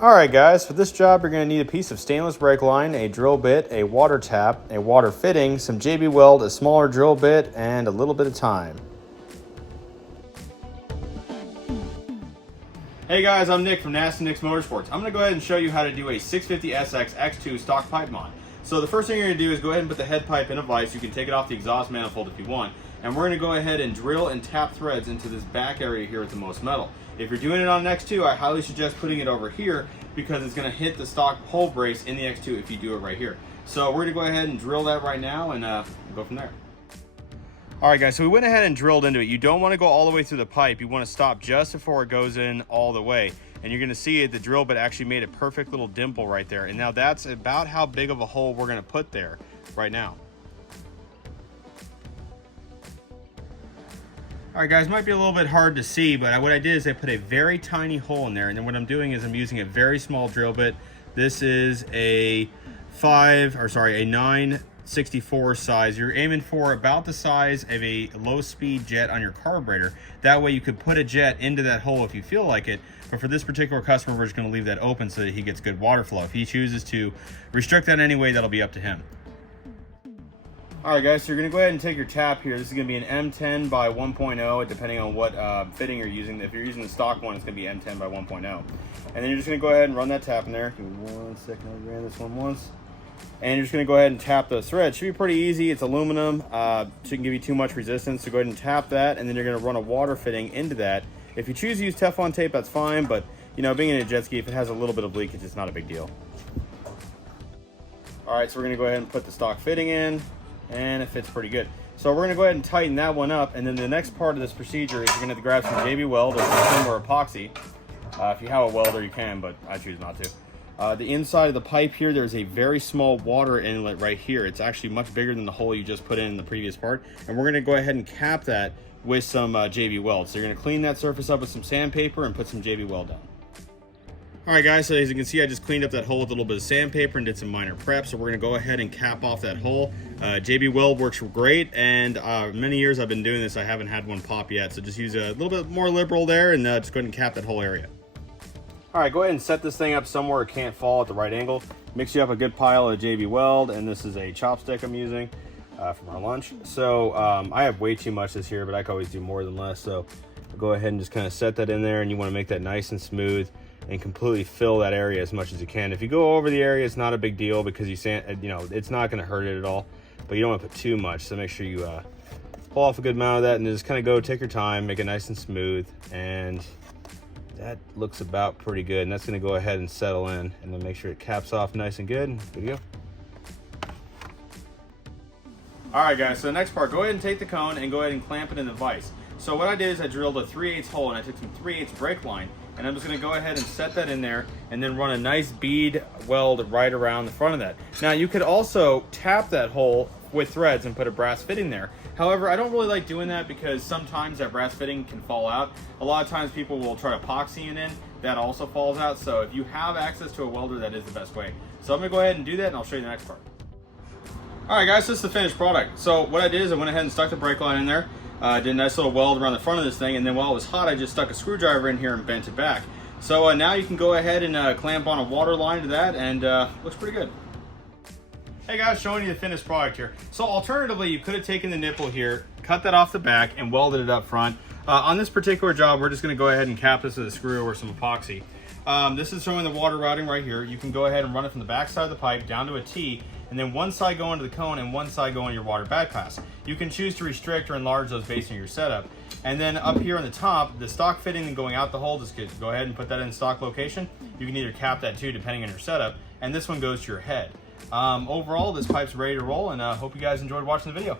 Alright guys, for this job you're going to need a piece of stainless brake line, a drill bit, a water tap, a water fitting, some JB Weld, a smaller drill bit, and a little bit of time. Hey guys, I'm Nick from Nasty Nick's Motorsports. I'm going to go ahead and show you how to do a 650SX X2 stock pipe mod. So the first thing you're going to do is go ahead and put the head pipe in a vise. You can take it off the exhaust manifold if you want. And we're going to go ahead and drill and tap threads into this back area here with the most metal. If you're doing it on an X2, I highly suggest putting it over here because it's going to hit the stock hole brace in the X2 if you do it right here. So we're going to go ahead and drill that right now and go from there. Alright guys, so we went ahead and drilled into it. You don't want to go all the way through the pipe. You want to stop just before it goes in all the way. And you're going to see the drill bit actually made a perfect little dimple right there. And now that's about how big of a hole we're going to put there right now. Alright guys, might be a little bit hard to see, but what I did is I put a very tiny hole in there, and then what I'm doing is I'm using a very small drill bit. This is a 964 size. You're aiming for about the size of a low-speed jet on your carburetor. That way you could put a jet into that hole if you feel like it, but for this particular customer, we're just going to leave that open so that he gets good water flow. If he chooses to restrict that anyway, that'll be up to him. Alright guys, so you're going to go ahead and take your tap here. This is going to be an M10 by 1.0, depending on what fitting you're using. If you're using the stock one, it's going to be M10 by 1.0. And then you're just going to go ahead and run that tap in there. Give me 1 second, I ran this one once. And you're just going to go ahead and tap those threads. Should be pretty easy. It's aluminum, shouldn't give you too much resistance. So go ahead and tap that, and then you're going to run a water fitting into that. If you choose to use Teflon tape, that's fine, but you know, being in a jet ski, if it has a little bit of leakage, it's not a big deal. Alright, so we're going to go ahead and put the stock fitting in. And it fits pretty good. So we're going to go ahead and tighten that one up, and then the next part of this procedure is you're going to grab some JB Weld or some or epoxy. If you have a welder, you can, but I choose not to. The inside of the pipe here, there's a very small water inlet right here. It's actually much bigger than the hole you just put in the previous part, and we're going to go ahead and cap that with some JB Weld. So you're going to clean that surface up with some sandpaper and put some JB Weld down. Alright guys, so as you can see, I just cleaned up that hole with a little bit of sandpaper and did some minor prep. So we're going to go ahead and cap off that hole. JB Weld works great, and many years I've been doing this, I haven't had one pop yet. So just use a little bit more liberal there and just go ahead and cap that whole area. Alright, go ahead and set this thing up somewhere it can't fall at the right angle. Mix you up a good pile of JB Weld, and this is a chopstick I'm using from our lunch. So I have way too much this year, but I can always do more than less. So go ahead and just kind of set that in there, and you want to make that nice and smooth and completely fill that area as much as you can. If you go over the area, it's not a big deal because it's not going to hurt it at all, but you don't want to put too much. So make sure you pull off a good amount of that and just kind of go take your time, make it nice and smooth, and that looks about pretty good. And that's going to go ahead and settle in, and then make sure it caps off nice and good. Good to go. Alright guys, so the next part, go ahead and take the cone and go ahead and clamp it in the vise. So what I did is I drilled a 3/8 hole, and I took some 3/8 brake line, and I'm just going to go ahead and set that in there and then run a nice bead weld right around the front of that. Now you could also tap that hole with threads and put a brass fitting there. However, I don't really like doing that because sometimes that brass fitting can fall out. A lot of times people will try epoxying in, that also falls out. So if you have access to a welder, that is the best way. So I'm going to go ahead and do that, and I'll show you the next part. Alright guys, this is the finished product. So what I did is I went ahead and stuck the brake line in there. Did a nice little weld around the front of this thing, and then while it was hot, I just stuck a screwdriver in here and bent it back. So now you can go ahead and clamp on a water line to that, and looks pretty good. Hey guys, showing you the finished product here. So alternatively, you could have taken the nipple here, cut that off the back, and welded it up front. On this particular job, we're just going to go ahead and cap this with a screw or some epoxy. This is showing the water routing right here. You can go ahead and run it from the back side of the pipe down to a T, and then one side go into the cone and one side go into your water bypass. You can choose to restrict or enlarge those based on your setup. And then up here on the top, the stock fitting and going out the hole, just go ahead and put that in stock location. You can either cap that too, depending on your setup. And this one goes to your head. Overall, this pipe's ready to roll, and hope you guys enjoyed watching the video.